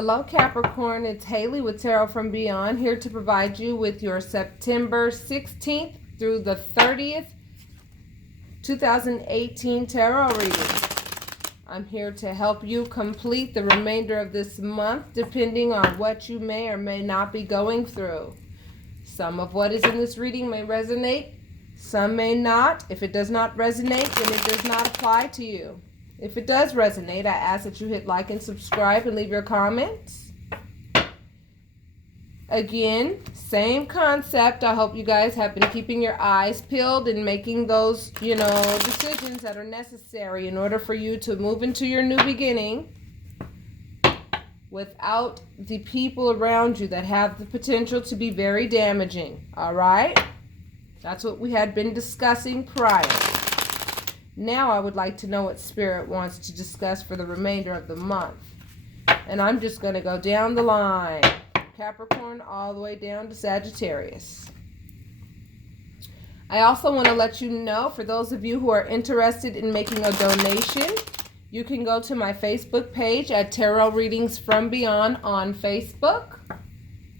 Hello Capricorn, it's Haley with Tarot from Beyond, here to provide you with your September 16th through the 30th, 2018 tarot reading. I'm here to help you complete the remainder of this month depending on what you may or may not be going through. Some of what is in this reading may resonate, some may not. If it does not resonate, then it does not apply to you. If it does resonate, I ask that you hit like and subscribe and leave your comments. Again, same concept. I hope you guys have been keeping your eyes peeled and making those, decisions that are necessary in order for you to move into your new beginning without the people around you that have the potential to be very damaging. All right? That's what we had been discussing prior. Now I would like to know what Spirit wants to discuss for the remainder of the month. And I'm just going to go down the line. Capricorn all the way down to Sagittarius. I also want to let you know, for those of you who are interested in making a donation, you can go to my Facebook page at Tarot Readings from Beyond on Facebook.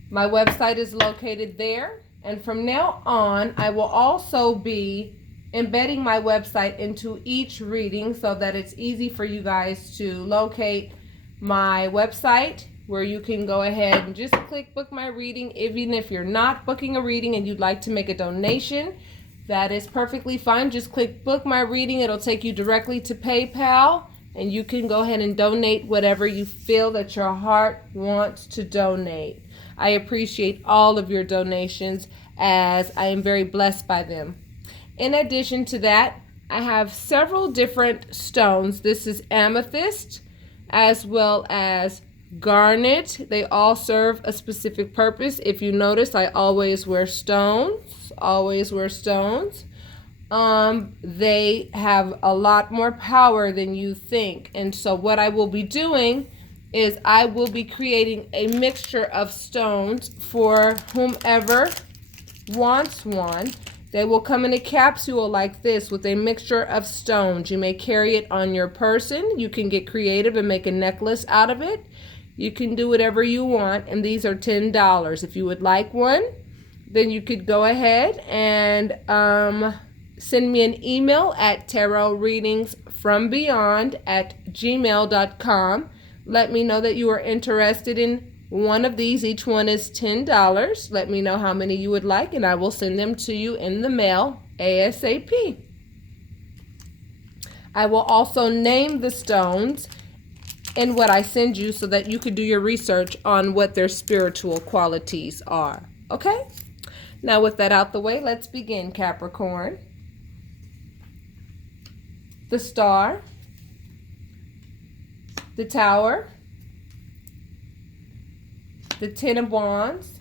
My website is located there. And from now on, I will also be embedding my website into each reading so that it's easy for you guys to locate my website, where you can go ahead and just click book my reading. Even if you're not booking a reading and you'd like to make a donation, that is perfectly fine. Just click book my reading. It'll take you directly to PayPal, and you can go ahead and donate whatever you feel that your heart wants to donate. I appreciate all of your donations, as I am very blessed by them. In addition to that, I have several different stones. This is amethyst as well as garnet. They all serve a specific purpose. If you notice, I always wear stones. They have a lot more power than you think. And so what I will be doing is I will be creating a mixture of stones for whomever wants one. They will come in a capsule like this with a mixture of stones. You may carry it on your person. You can get creative and make a necklace out of it. You can do whatever you want, and these are $10. If you would like one, then you could go ahead and send me an email at tarotreadingsfrombeyond@gmail.com. Let me know that you are interested in one of these. Each one is $10. Let me know how many you would like, and I will send them to you in the mail ASAP. I will also name the stones in what I send you so that you can do your research on what their spiritual qualities are. Okay? Now with that out the way, let's begin, Capricorn. The Star, the Tower, the Ten of Wands,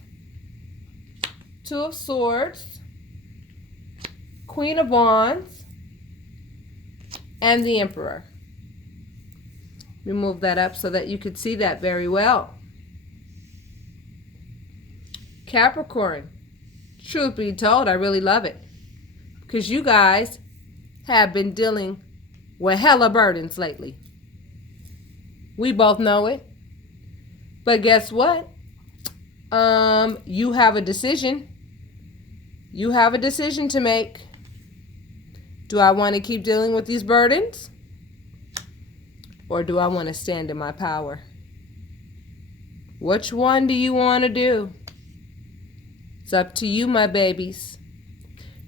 Two of Swords, Queen of Wands, and the Emperor. Remove that up so that you could see that very well. Capricorn, truth be told, I really love it, because you guys have been dealing with hella burdens lately. We both know it. But guess what? You have a decision. You have a decision to make. Do I want to keep dealing with these burdens? Or do I want to stand in my power? Which one do you want to do? It's up to you, my babies.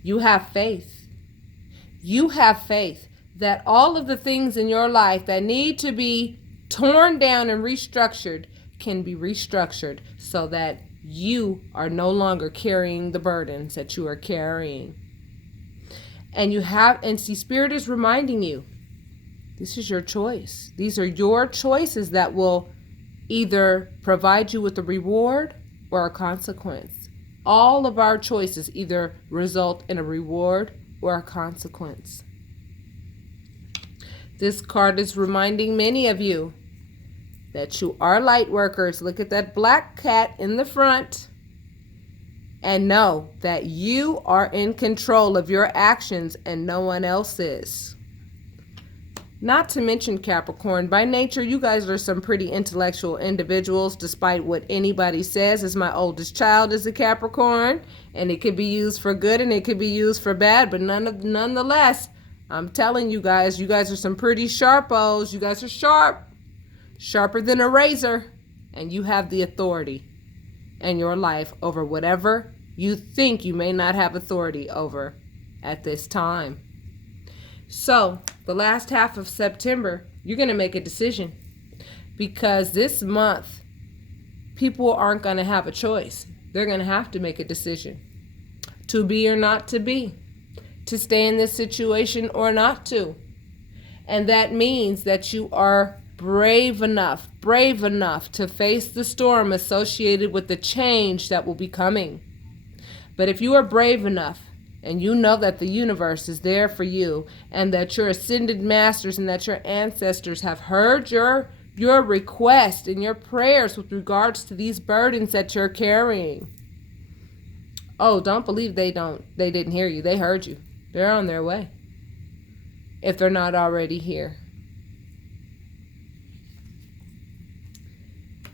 You have faith. You have faith that all of the things in your life that need to be torn down and restructured can be restructured so that you are no longer carrying the burdens that you are carrying. And see, Spirit is reminding you, this is your choice. These are your choices that will either provide you with a reward or a consequence. All of our choices either result in a reward or a consequence. This card is reminding many of you that you are light workers. Look at that black cat in the front. And know that you are in control of your actions and no one else is. Not to mention Capricorn, by nature, you guys are some pretty intellectual individuals, despite what anybody says. As my oldest child is a Capricorn, and it could be used for good and it could be used for bad, but nonetheless, I'm telling you guys are some pretty sharpos. You guys are sharp, sharper than a razor, and you have the authority in your life over whatever you think you may not have authority over at this time. So, the last half of September, you're going to make a decision, because this month, people aren't going to have a choice. They're going to have to make a decision to be or not to be, to stay in this situation or not to. And that means that you are brave enough to face the storm associated with the change that will be coming. But if you are brave enough, and you know that the universe is there for you, and that your ascended masters and that your ancestors have heard your request and your prayers with regards to these burdens that you're carrying. Oh, don't believe they didn't hear you. They heard you. They're on their way, if they're not already here.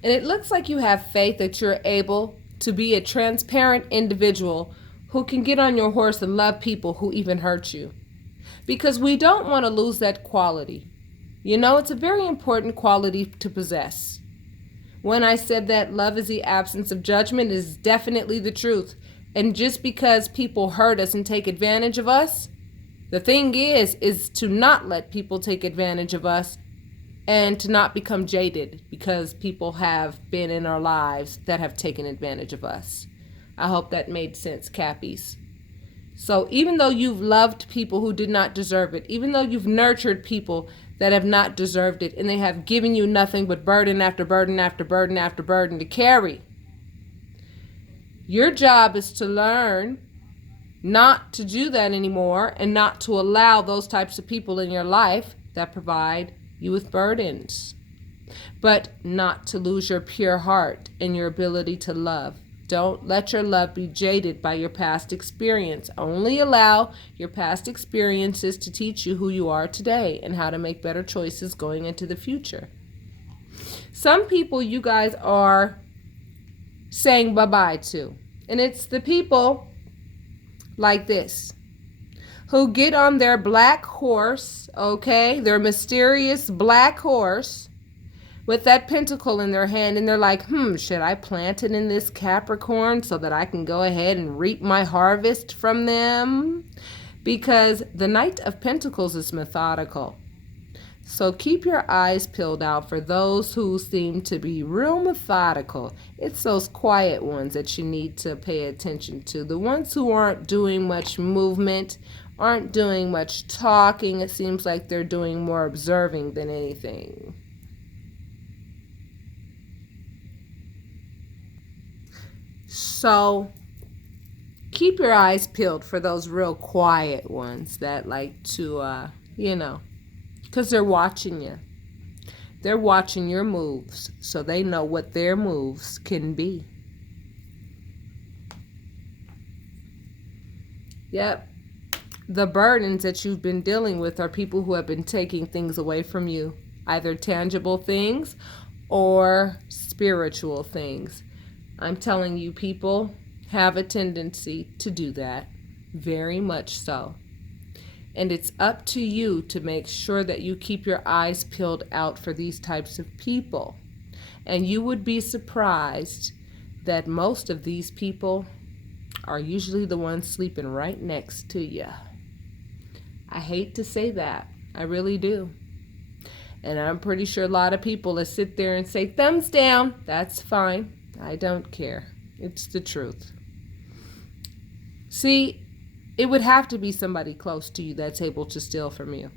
And it looks like you have faith that you're able to be a transparent individual who can get on your horse and love people who even hurt you. Because we don't want to lose that quality. You know, it's a very important quality to possess. When I said that love is the absence of judgment, it is definitely the truth. And just because people hurt us and take advantage of us, the thing is to not let people take advantage of us and to not become jaded because people have been in our lives that have taken advantage of us. I hope that made sense, Cappies. So even though you've loved people who did not deserve it, even though you've nurtured people that have not deserved it, and they have given you nothing but burden after burden after burden after burden to carry, your job is to learn not to do that anymore and not to allow those types of people in your life that provide you with burdens. But not to lose your pure heart and your ability to love. Don't let your love be jaded by your past experience. Only allow your past experiences to teach you who you are today and how to make better choices going into the future. Some people you guys are saying bye-bye to. And it's the people like this, who get on their black horse, okay, their mysterious black horse, with that pentacle in their hand, and they're like, should I plant it in this Capricorn so that I can go ahead and reap my harvest from them? Because the Knight of Pentacles is methodical. So keep your eyes peeled out for those who seem to be real methodical. It's those quiet ones that you need to pay attention to. The ones who aren't doing much movement, aren't doing much talking. It seems like they're doing more observing than anything. So keep your eyes peeled for those real quiet ones that like to, because they're watching you. They're watching your moves, so they know what their moves can be. Yep. The burdens that you've been dealing with are people who have been taking things away from you, either tangible things or spiritual things. I'm telling you, people have a tendency to do that, very much so. And it's up to you to make sure that you keep your eyes peeled out for these types of people. And you would be surprised that most of these people are usually the ones sleeping right next to you. I hate to say that. I really do. And I'm pretty sure a lot of people that sit there and say, thumbs down, that's fine. I don't care. It's the truth. See, it would have to be somebody close to you that's able to steal from you.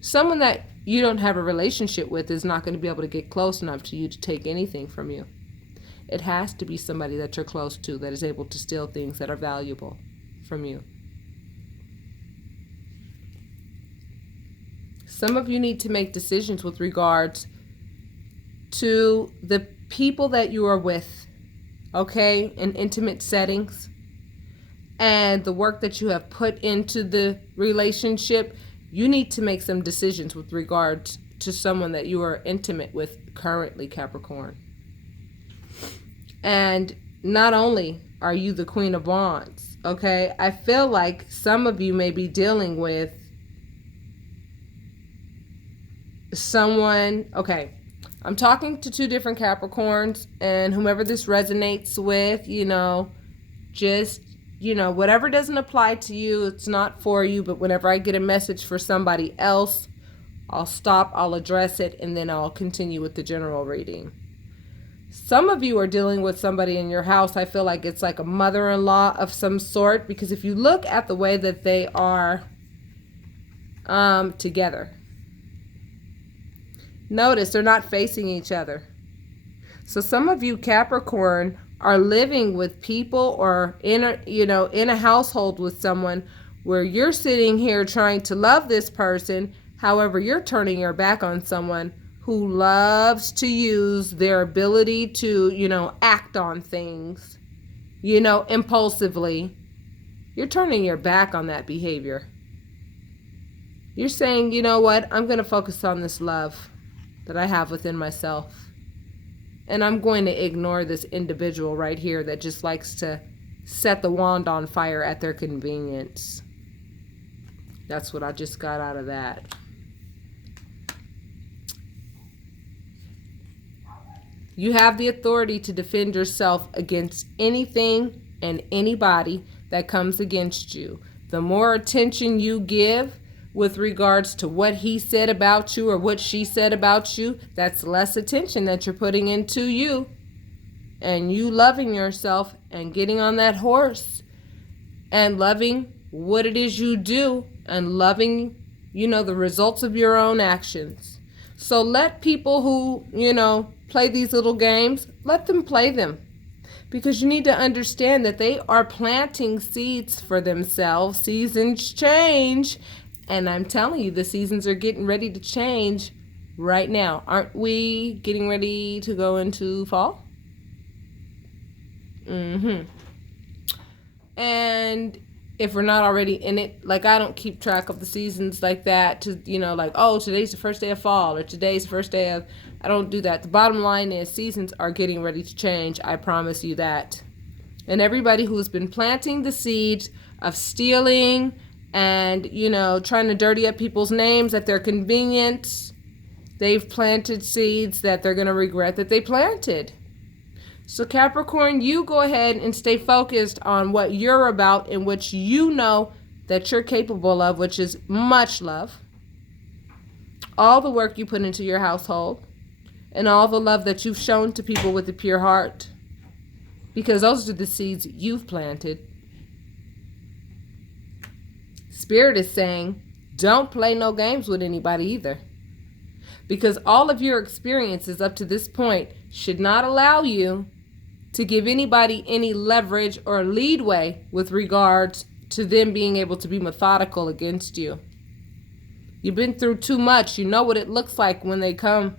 Someone that you don't have a relationship with is not going to be able to get close enough to you to take anything from you. It has to be somebody that you're close to that is able to steal things that are valuable from you. Some of you need to make decisions with regards to the people that you are with, okay, in intimate settings, and the work that you have put into the relationship. you need to make some decisions with regards to someone that you are intimate with currently, Capricorn. And not only are you the Queen of Wands, okay, I feel like some of you may be dealing with someone, okay, I'm talking to two different Capricorns, and whomever this resonates with, just, whatever doesn't apply to you, it's not for you, but whenever I get a message for somebody else, I'll stop, I'll address it, and then I'll continue with the general reading. Some of you are dealing with somebody in your house. I feel like it's like a mother-in-law of some sort, because if you look at the way that they are together, notice they're not facing each other. So some of you Capricorn are living with people or in a household with someone where you're sitting here trying to love this person. However, you're turning your back on someone who loves to use their ability to, act on things, impulsively. You're turning your back on that behavior. You're saying, you know what, I'm going to focus on this love that I have within myself. And I'm going to ignore this individual right here that just likes to set the wand on fire at their convenience. That's what I just got out of that. You have the authority to defend yourself against anything and anybody that comes against you. The more attention you give with regards to what he said about you or what she said about you, that's less attention that you're putting into you. And you loving yourself and getting on that horse and loving what it is you do and loving, the results of your own actions. So let people who, play these little games, let them play them. Because you need to understand that they are planting seeds for themselves. Seasons change. And I'm telling you, the seasons are getting ready to change right now. Aren't we getting ready to go into fall? And if we're not already in it, like I don't keep track of the seasons like that to, today's the first day of fall or today's the first day of, I don't do that. The bottom line is seasons are getting ready to change. I promise you that. And everybody who's been planting the seeds of stealing and, trying to dirty up people's names at their convenience, they've planted seeds that they're going to regret that they planted. So Capricorn, you go ahead and stay focused on what you're about and what you know that you're capable of, which is much love. All the work you put into your household and all the love that you've shown to people with a pure heart, because those are the seeds you've planted. Spirit is saying, don't play no games with anybody either. Because all of your experiences up to this point should not allow you to give anybody any leverage or leadway with regards to them being able to be methodical against you. You've been through too much. You know what it looks like when they come.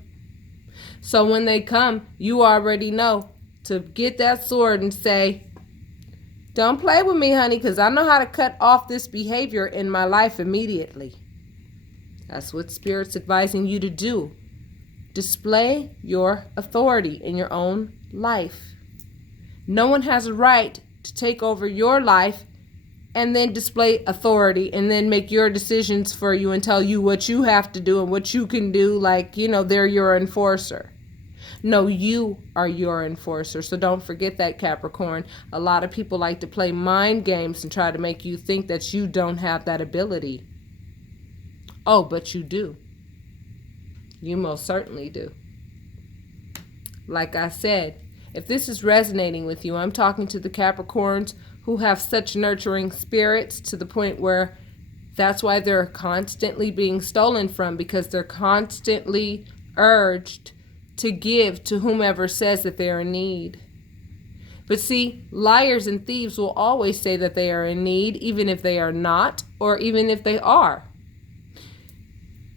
So when they come, you already know to get that sword and say, don't play with me, honey, because I know how to cut off this behavior in my life immediately. That's what Spirit's advising you to do. Display your authority in your own life. No one has a right to take over your life and then display authority and then make your decisions for you and tell you what you have to do and what you can do, like, they're your enforcer. No, you are your enforcer. So don't forget that, Capricorn. A lot of people like to play mind games and try to make you think that you don't have that ability. Oh, but you do. You most certainly do. Like I said, if this is resonating with you, I'm talking to the Capricorns who have such nurturing spirits to the point where that's why they're constantly being stolen from, because they're constantly urged to give to whomever says that they're in need. But see, liars and thieves will always say that they are in need, even if they are not, or even if they are.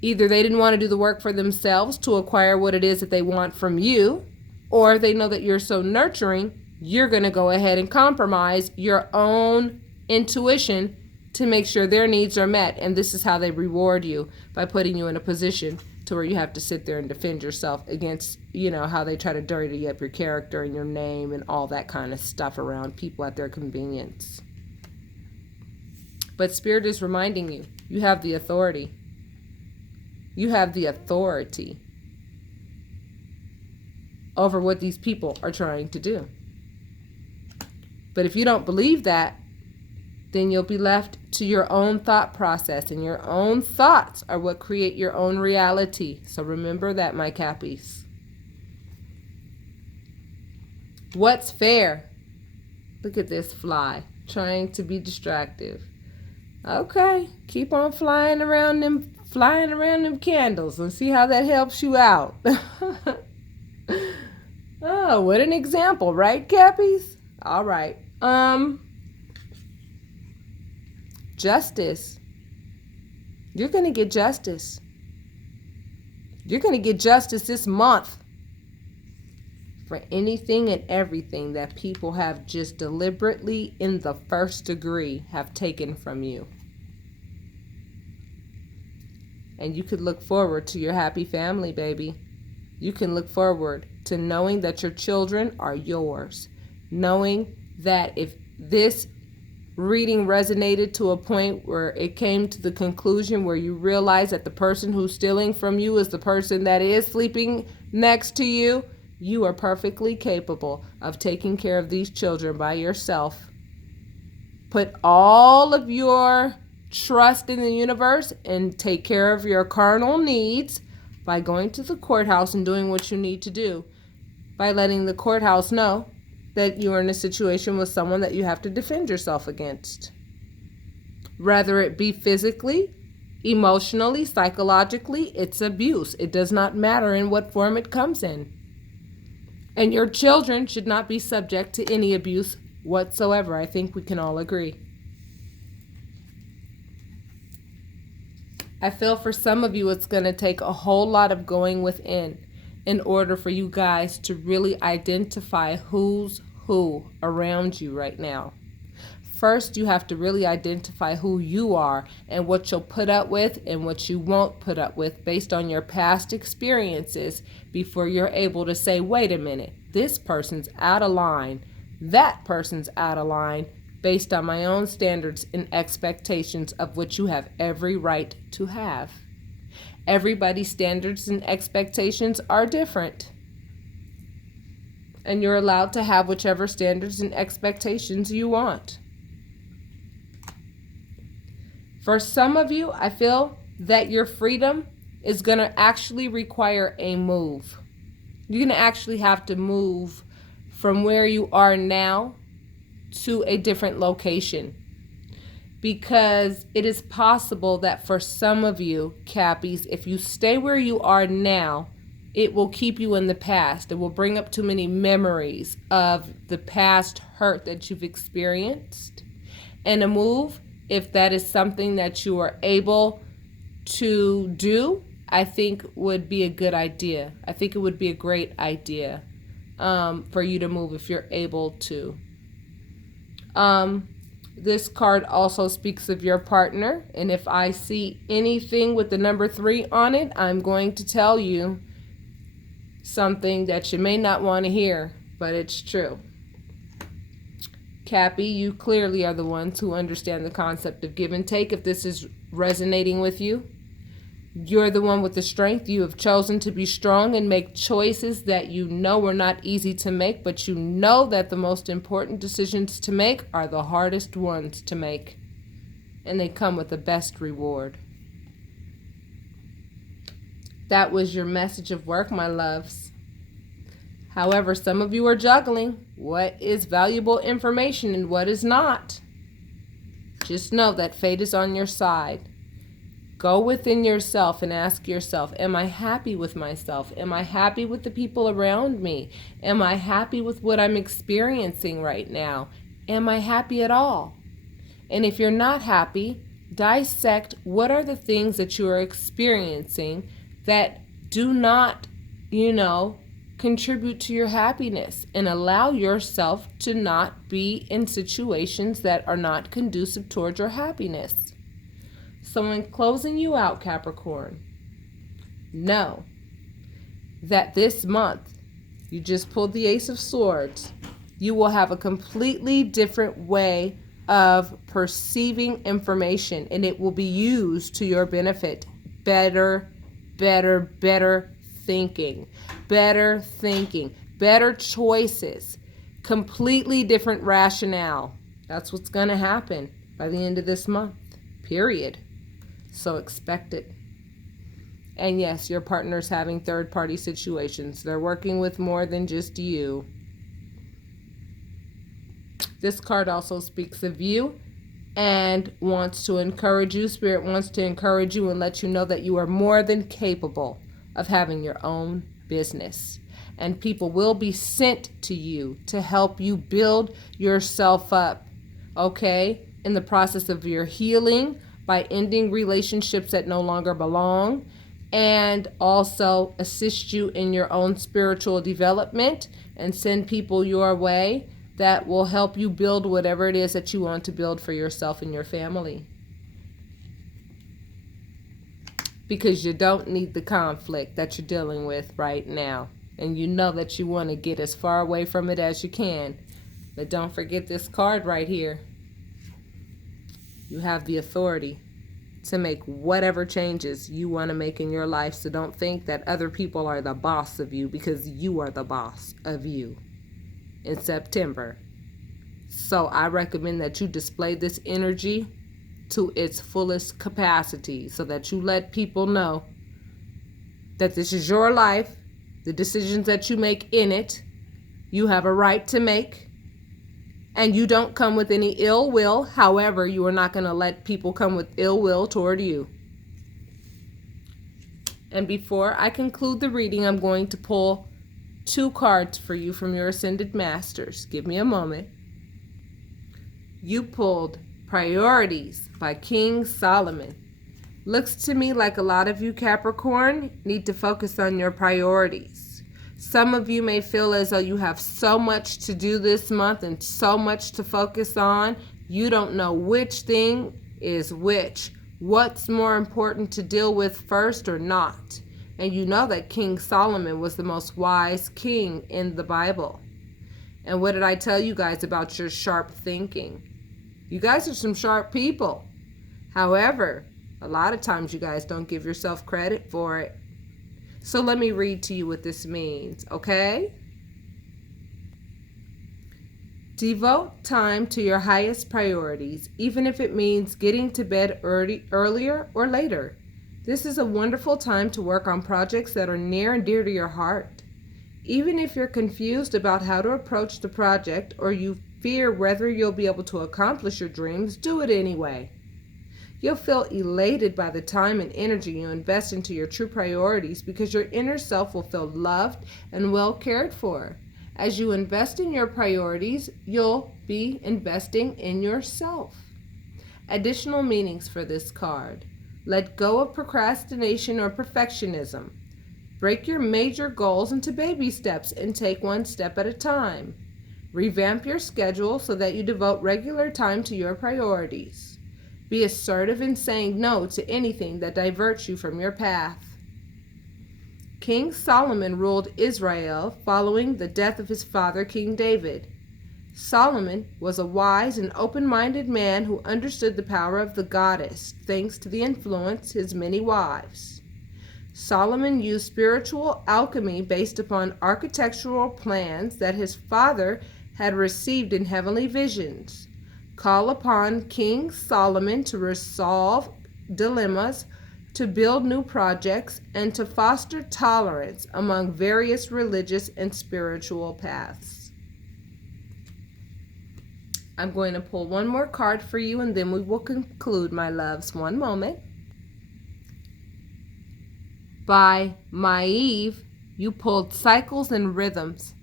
Either they didn't want to do the work for themselves to acquire what it is that they want from you, or they know that you're so nurturing, you're going to go ahead and compromise your own intuition to make sure their needs are met. And this is how they reward you, by putting you in a position to where you have to sit there and defend yourself against, how they try to dirty up your character and your name and all that kind of stuff around people at their convenience. But Spirit is reminding you, you have the authority. You have the authority over what these people are trying to do. But if you don't believe that, then you'll be left to your own thought process, and your own thoughts are what create your own reality. So remember that, my Cappies. What's fair? Look at this fly trying to be distractive. Okay, keep on flying around them candles and see how that helps you out. Oh, what an example, right, Cappies? All right. Justice. You're going to get justice. You're going to get justice this month for anything and everything that people have just deliberately, in the first degree, have taken from you. And you could look forward to your happy family, baby. You can look forward to knowing that your children are yours. Knowing that if this reading resonated to a point where it came to the conclusion where you realize that the person who's stealing from you is the person that is sleeping next to you, you are perfectly capable of taking care of these children by yourself. Put all of your trust in the universe and take care of your carnal needs by going to the courthouse and doing what you need to do, by letting the courthouse know that you are in a situation with someone that you have to defend yourself against. Whether it be physically, emotionally, psychologically, it's abuse. It does not matter in what form it comes in. And your children should not be subject to any abuse whatsoever. I think we can all agree. I feel for some of you it's going to take a whole lot of going within in order for you guys to really identify who's who around you right now. First, you have to really identify who you are and what you'll put up with and what you won't put up with based on your past experiences before you're able to say, wait a minute, this person's out of line, that person's out of line, based on my own standards and expectations of which you have every right to have. Everybody's standards and expectations are different. And you're allowed to have whichever standards and expectations you want. For some of you, I feel that your freedom is going to actually require a move. You're going to actually have to move from where you are now to a different location, because it is possible that for some of you, Cappies, if you stay where you are now, it will keep you in the past. It will bring up too many memories of the past hurt that you've experienced. And a move, if that is something that you are able to do, I think would be a good idea. I think it would be a great idea for you to move if you're able to. This card also speaks of your partner, and if I see anything with the number 3 on it, I'm going to tell you something that you may not want to hear, but it's true. Cappy, you clearly are the ones who understand the concept of give and take. If this is resonating with you, you're the one with the strength. You have chosen to be strong and make choices that you know are not easy to make, but you know that the most important decisions to make are the hardest ones to make, and they come with the best reward. That was your message of work, my loves. However, some of you are juggling what is valuable information and what is not. Just know that fate is on your side. Go within yourself and ask yourself, am I happy with myself? Am I happy with the people around me? Am I happy with what I'm experiencing right now? Am I happy at all? And if you're not happy, dissect what are the things that you are experiencing that do not, contribute to your happiness and allow yourself to not be in situations that are not conducive toward your happiness. So in closing you out, Capricorn, know that this month, you just pulled the Ace of Swords, you will have a completely different way of perceiving information, and it will be used to your benefit. Better thinking, better choices, completely different rationale. That's what's going to happen by the end of this month, period. So expect it. And yes, your partner's having third-party situations. They're working with more than just you. This card also speaks of you and wants to encourage you. Spirit wants to encourage you and let you know that you are more than capable of having your own business. And people will be sent to you to help you build yourself up, okay? In the process of your healing, by ending relationships that no longer belong, and also assist you in your own spiritual development and send people your way that will help you build whatever it is that you want to build for yourself and your family. Because you don't need the conflict that you're dealing with right now. And you know that you want to get as far away from it as you can. But don't forget this card right here. You have the authority to make whatever changes you want to make in your life. So don't think that other people are the boss of you, because you are the boss of you in September. So I recommend that you display this energy to its fullest capacity so that you let people know that this is your life. The decisions that you make in it, you have a right to make. And you don't come with any ill will. However, you are not going to let people come with ill will toward you. And before I conclude the reading, I'm going to pull 2 cards for you from your Ascended Masters. Give me a moment. You pulled Priorities by King Solomon. Looks to me like a lot of you, Capricorn, need to focus on your priorities. Some of you may feel as though you have so much to do this month and so much to focus on. You don't know which thing is which. What's more important to deal with first or not? And you know that King Solomon was the most wise king in the Bible. And what did I tell you guys about your sharp thinking? You guys are some sharp people. However, a lot of times you guys don't give yourself credit for it. So let me read to you what this means, okay? Devote time to your highest priorities, even if it means getting to bed earlier or later. This is a wonderful time to work on projects that are near and dear to your heart. Even if you're confused about how to approach the project or you fear whether you'll be able to accomplish your dreams, do it anyway. You'll feel elated by the time and energy you invest into your true priorities, because your inner self will feel loved and well cared for. As you invest in your priorities, you'll be investing in yourself. Additional meanings for this card. Let go of procrastination or perfectionism. Break your major goals into baby steps and take one step at a time. Revamp your schedule so that you devote regular time to your priorities. Be assertive in saying no to anything that diverts you from your path. King Solomon ruled Israel following the death of his father, King David. Solomon was a wise and open-minded man who understood the power of the goddess, thanks to the influence of his many wives. Solomon used spiritual alchemy based upon architectural plans that his father had received in heavenly visions. Call upon King Solomon to resolve dilemmas, to build new projects, and to foster tolerance among various religious and spiritual paths. I'm going to pull one more card for you and then we will conclude, my loves. One moment. By Maeve, you pulled Cycles and Rhythms.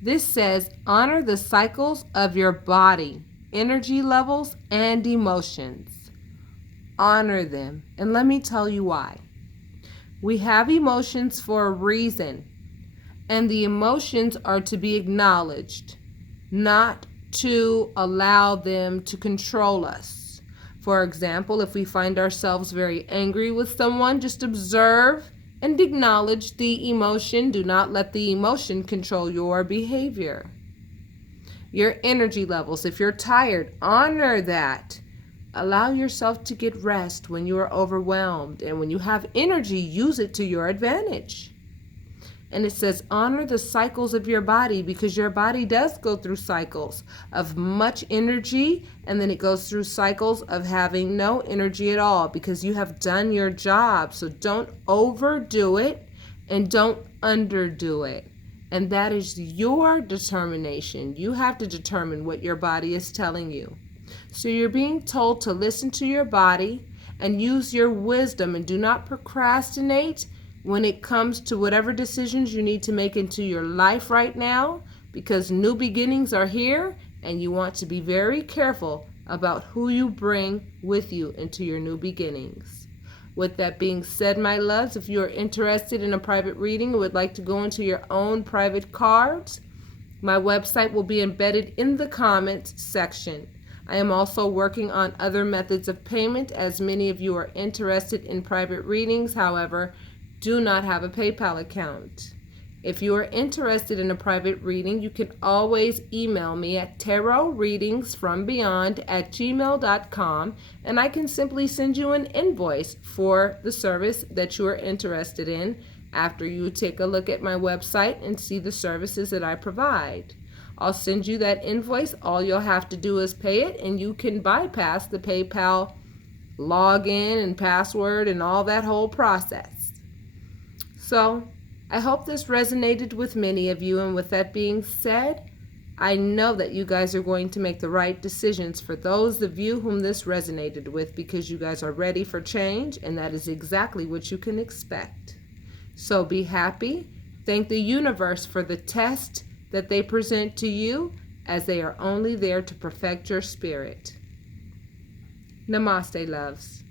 This says, honor the cycles of your body, energy levels, and emotions. Honor them. And let me tell you why. We have emotions for a reason. And the emotions are to be acknowledged, not to allow them to control us. For example, if we find ourselves very angry with someone, just observe and acknowledge the emotion. Do not let the emotion control your behavior. Your energy levels, if you're tired, honor that. Allow yourself to get rest when you are overwhelmed. And when you have energy, use it to your advantage. And it says, honor the cycles of your body, because your body does go through cycles of much energy, and then it goes through cycles of having no energy at all, because you have done your job. So don't overdo it and don't underdo it. And that is your determination. You have to determine what your body is telling you. So you're being told to listen to your body and use your wisdom, and do not procrastinate when it comes to whatever decisions you need to make into your life right now, because new beginnings are here, and you want to be very careful about who you bring with you into your new beginnings. With that being said, my loves, if you are interested in a private reading or would like to go into your own private cards, my website will be embedded in the comments section. I am also working on other methods of payment, as many of you are interested in private readings. However, do not have a PayPal account. If you are interested in a private reading, you can always email me at tarotreadingsfrombeyond@gmail.com, and I can simply send you an invoice for the service that you are interested in after you take a look at my website and see the services that I provide. I'll send you that invoice. All you'll have to do is pay it, and you can bypass the PayPal login and password and all that whole process. So, I hope this resonated with many of you, and with that being said, I know that you guys are going to make the right decisions for those of you whom this resonated with, because you guys are ready for change, and that is exactly what you can expect. So be happy. Thank the universe for the test that they present to you, as they are only there to perfect your spirit. Namaste, loves.